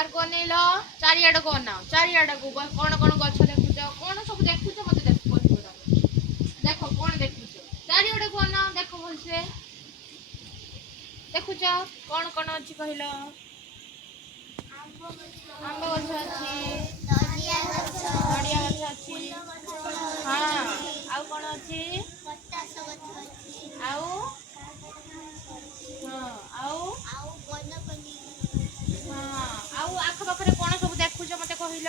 बाहर को अनेल चारिआड को अनाओ चारिआड को कौन कौन गछ देखुच कौन सब देखुच मत देख कौन देखुच चारिआड को अनाओ देख भलसे देखुच कौन कौन अच्छी कहल आंब गछ अच्छी नड़िया गछ अच्छी हाँ आउ कौन अच्छी आउ हाँ आउ हाँ आउ आख पाखरे कौन सब देखुच मत कहल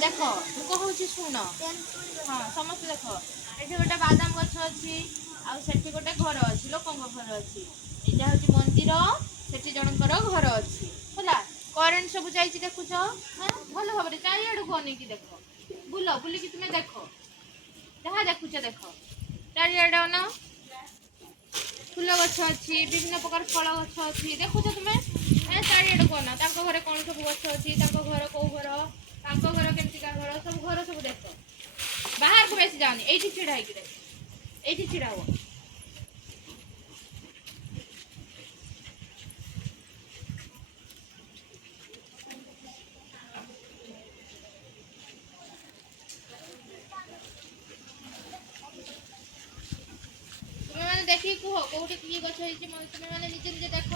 देख तू कहूँ शुण हाँ समस्त देख ये गोटे बादाम गछ अच्छी आठी गोटे घर अच्छी लोक घर अच्छी यहाँ हूँ मंदिर से जनकर घर अच्छी है करेन्ट सब जाइए देखुच हाँ भल भाव चारिआड़ को अनेक देख बुल बुलिकी तुम्हें देख जहाँ देखुच देख चारिआड़ अन फूल गछ अच्छी विभिन्न प्रकार फल गछ अच्छी देखुच तुम्हें चारिआड़ को अना घर कौन सब गछ अच्छी घर कौ घर घर केमतिका घर सब देख बाहर को बेसी जाओनी ये छिड़ा है ये छिड़ा हो देखी कह कौटे कि गछ तुम मैंने निजे निजे देख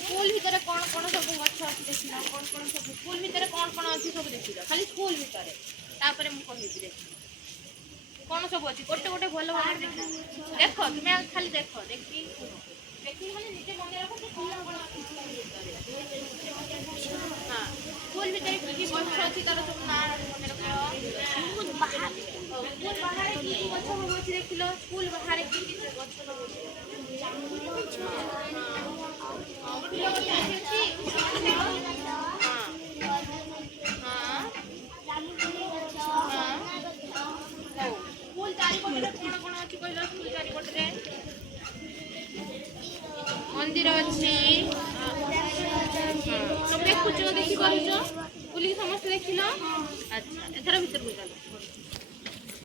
स्कूल भितर कौन कौन सब गछ अच्छी देख कौन कौन सब स्कूल भितर कौन कौन अच्छी सब देख खाली स्कूल भितर मुझे देख कौन सब अच्छी गोटे गोटे भल भाव देख तुम्हें खाली देख देखी देखी मैंने निजे मन रख कौन कौन हाँ स्कूल भितर कि गछ अच्छी तार सब ना मन रख स्कूल बाहर कि गछ सब अच्छी देख स्कूल बाहर कि गछ मंदिर अच्छी सब देखुच देखी पार बुलिक समस्त देख अच्छा एथर भीतर को चलो।